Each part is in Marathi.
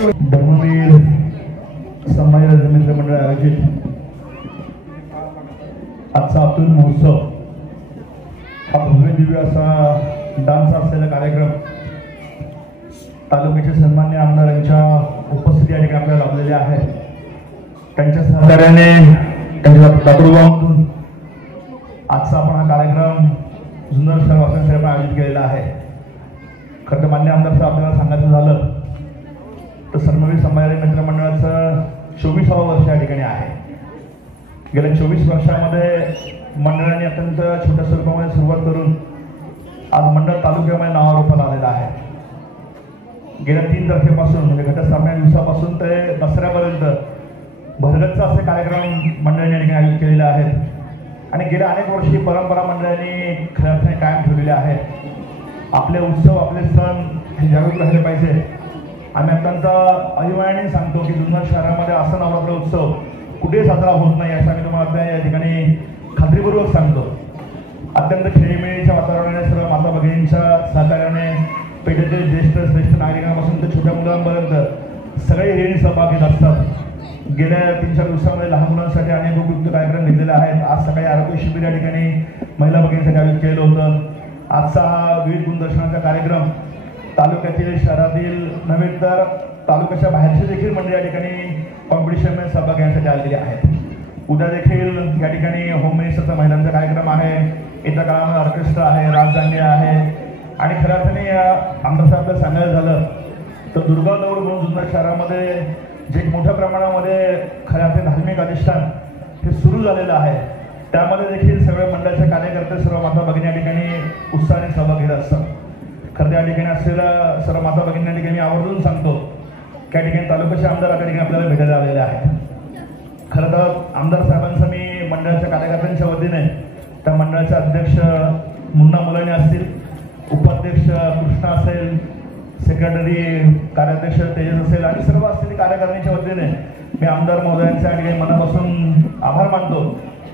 धर्मवीर संभाजीराजे मित्र मंडळ आयोजित आजचा अतुल महोत्सव हा भव्य दिव्य असा डान्स असलेला कार्यक्रम तालुक्याचे सन्मान्य आमदारांच्या उपस्थिती या ठिकाणी आपल्याला लाभलेले आहे. त्यांच्या सहकार्याने त्यांच्या दातृत्वातून आजचा आपण हा कार्यक्रम जुन्नर शहर वासियांसाठी आपण आयोजित केलेला आहे. खरं तर मान्य आमदार साहेब आपल्याला सांगायचं झालं तर धर्मवीर संभाजीराजे मित्र मंडळाचं 24वा वर्ष या ठिकाणी आहे. गेल्या 24 वर्षामध्ये मंडळाने अत्यंत छोट्या स्वरूपामध्ये सुरुवात करून आज मंडळ तालुक्यामध्ये नावारूपाला आलेलं आहे. गेल्या 3 तारखेपासून म्हणजे घटस्थापना दिवसापासून ते दसऱ्यापर्यंत भरगच्च असे कार्यक्रम मंडळाने या ठिकाणी आयोजित केलेले आहेत आणि गेल्या अनेक वर्षी परंपरा मंडळांनी खऱ्या अर्थाने कायम ठेवलेले आहेत. आपले उत्सव आपले सण हे जागृत राहिले पाहिजे. आम्ही अत्यंत अभिमानाने सांगतो की जुन्नर शहरामध्ये असा नवरात्र उत्सव कुठेही साजरा होत नाही असं आम्ही तुम्हाला या ठिकाणी खात्रीपूर्वक सांगतो. अत्यंत खेळीमेळीच्या वातावरणाने सर्व माता भगिनींच्या सहकार्याने पेठेतील ज्येष्ठ श्रेष्ठ नागरिकांपासून ते छोट्या मुलांपर्यंत सगळे ऋणी सहभाग घेत असतात. गेल्या 3-4 दिवसामध्ये लहान मुलांसाठी अनेक उपयुक्त कार्यक्रम घेतलेले आहेत. आज सकाळी आरोग्य शिबिर या ठिकाणी महिला भगिनींसाठी आयोजित केलं होतं. आजचा हा विविध गुणदर्शनाचा कार्यक्रम तालुक्यातील शहरातील नव्हे तर तालुक्याच्या बाहेरचे देखील मंडळी या ठिकाणी कॉम्पिटिशनमध्ये सहभाग घेण्यासाठी आलेले आहेत. उद्या देखील या ठिकाणी होम मिनिस्टरचा महिलांचा कार्यक्रम आहे. येत्या काळामध्ये ऑर्केस्ट्रा आहे, राजधान्य आहे आणि खऱ्या अर्थाने आमदार साहेबला सांगायचं झालं तर दुर्गा दौड म्हणून जुन्नर शहरामध्ये जे मोठ्या प्रमाणामध्ये खऱ्या अर्थाने धार्मिक अधिष्ठान हे सुरू झालेलं आहे. त्यामध्ये देखील सगळे मंडळाचे कार्यकर्ते सर्व माता भगिनी या ठिकाणी उत्साहाने सहभाग घेत असतात. खरं त्या ठिकाणी असलेल्या सर्व माता भगिनींना ठिकाणी आवर्जून सांगतो त्या ठिकाणी तालुक्याचे आमदार त्या ठिकाणी आपल्याला भेटायला आलेले आहेत. खरं तर आमदार साहेबांचं मी मंडळाच्या कार्यकर्त्यांच्या वतीने त्या मंडळाचे अध्यक्ष मुन्ना मुलानी असतील, उपाध्यक्ष कृष्णा असेल, सेक्रेटरी कार्याध्यक्ष तेजस असेल आणि सर्व असलेली कार्यकारिणीच्या वतीने मी आमदार महोदयांच्या ठिकाणी मनापासून आभार मानतो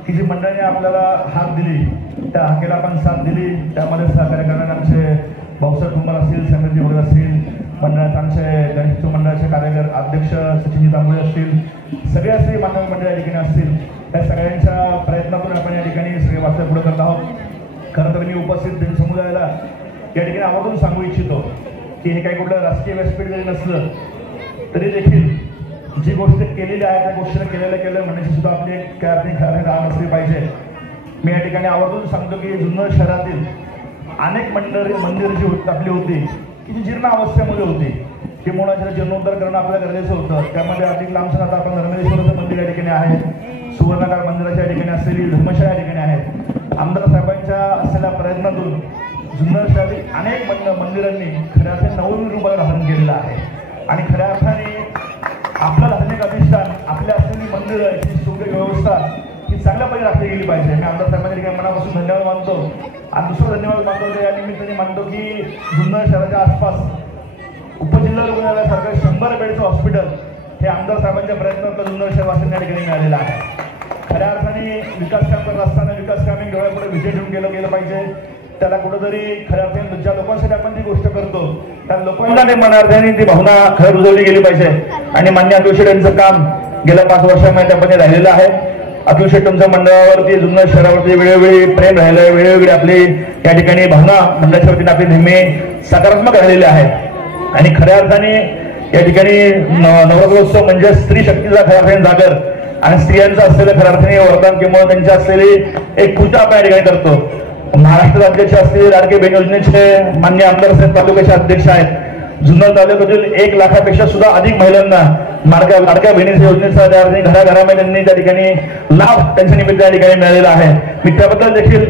की जी मंडळाने आपल्याला हाक दिली त्या हाकेला आपण साथ दिली. त्यामध्ये सहकार्य करणारे आमचे भाऊसाहेब कुंभार असतील, संगती वगैरे असतील, मंडळाचे आमचे गणेश मंडळाचे कार्यकर अध्यक्ष सचिनजी तांबळे असतील, सगळे असले मान्यवर मंडळ या ठिकाणी असतील. त्या सगळ्यांच्या प्रयत्नातून आपण या ठिकाणी सगळे वाचल्या पुढे करत आहोत. खरं तर मी उपस्थित समुदायाला या ठिकाणी आवर्जून सांगू इच्छितो की हे काही कुठलं राजकीय व्यासपीठ जरी नसलं तरी देखील जी गोष्ट केलेली आहे त्या गोष्टीला केलेलं म्हणण्याची सुद्धा आपली एक राह असली पाहिजे. मी या ठिकाणी आवर्जून सांगतो की जुन्नर शहरातील अनेक मंदिरं जी आपली होती की जी जीर्ण अवस्थेमध्ये होती की मुळाच्या जीर्णोद्धार करणं आपल्याला गरजेचं होतं. त्यामध्ये अधिक लांबचं आता आपण धर्मेश्वराचं मंदिर या ठिकाणी आहे, सुवर्णकार मंदिराच्या या ठिकाणी असलेली धर्मशाळा या ठिकाणी आहेत. आमदार साहेबांच्या असलेल्या प्रयत्नातून जुन्नर शहरातील अनेक मंदिरांनी खऱ्या अर्थाने नवनवीन रूपाला धारण केलेलं आहे आणि खऱ्या अर्थाने आपलं धार्मिक अधिष्ठान आपल्या असलेली मंदिरं ही सुयोग्य व्यवस्था ही चांगल्या पद्धतीने राखली गेली पाहिजे. मी आमदार साहेबांच्या ठिकाणी मनापासून धन्यवाद मानतो आणि दुसरं धन्यवाद मानतो या निमित्ताने मानतो की जुन्नर शहराच्या आसपास उपजिल्हा रुग्णालयासारखं 100 बेडचं हॉस्पिटल हे आमदार साहेबांच्या प्रयत्नातून जुन्नर शहर वासियांच्या ठिकाणी मिळालेलं आहे. खऱ्या अर्थाने विकास काम करत असताना विकास कामे डोळ्यापुढे विजय ठेवून गेलं पाहिजे. त्याला कुठंतरी खऱ्या अर्थाने ज्या लोकांसाठी आपण ती गोष्ट करतो त्या लोकांना ते मनार्थाने ती भावना खरं रुजवली गेली पाहिजे आणि मान्य अतुल शेठ यांचं काम गेल्या 5 वर्षामध्ये त्यापणे राहिलेलं आहे. अतुल शेठ तुमच्या मंडळावरती जुन्नर शहरावरती वेळोवेळी प्रेम राहिलं, वेळोवेळी आपली या ठिकाणी भावना मंडळाच्या वतीने आपली नेहमी सकारात्मक राहिलेली आहे आणि खऱ्या अर्थाने या ठिकाणी नवरात्रोत्सव म्हणजे स्त्री शक्तीचा खऱ्या अर्थाने जागर आणि स्त्रियांचं असलेलं खऱ्या अर्थाने वरदान किंवा त्यांची असलेली एक पूजा आपण या ठिकाणी करतो. महाराष्ट्र राज्याचे असलेले लाडके बहीण योजनेचे मान्य आमदार साहेब तालुक्याचे अध्यक्ष आहेत. जुन्नर तालुक्यातील 1 लाखापेक्षा सुद्धा अधिक महिलांना लाडक्या बहिणीच्या योजनेचा घराघरामध्ये त्यांनी त्या ठिकाणी लाभ त्यांच्या निमित्त या ठिकाणी मिळालेला आहे. मी त्याबद्दल देखील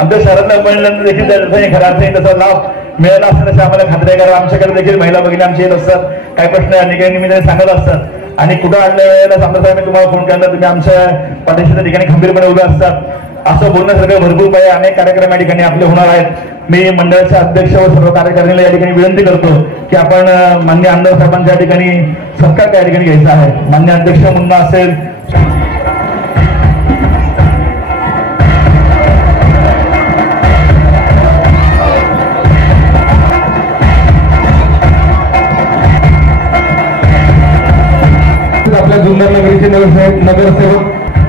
आमच्या शहरातल्या महिलांना देखील त्या ठिकाणी खऱ्या अर्थाने त्याचा लाभ मिळाला असण्याची आम्हाला खात्री आहे. कारण आमच्याकडे देखील महिला भगिनी आमची येत असतात, काही प्रश्न या ठिकाणी निमित्ताने सांगत असतात आणि कुठं आणल्या वेळेला आमदार साहेब तुम्हाला फोन केला तुम्ही आमच्या पाठीशी त्या ठिकाणी खंबीरपणे उभे असतात. असं बोलण्यासारखं भरपूर काही अनेक कार्यक्रम या ठिकाणी आपले होणार आहेत. मी मंडळाचे अध्यक्ष व सर्व कार्यकारिणीला या ठिकाणी विनंती करतो की आपण मान्य आमदार साहेबांच्या ठिकाणी सत्कार त्या ठिकाणी घ्यायचा आहे. मान्य अध्यक्ष मुन्ना असेल, आपल्या जुन्नर नगरीचे नगरसेवक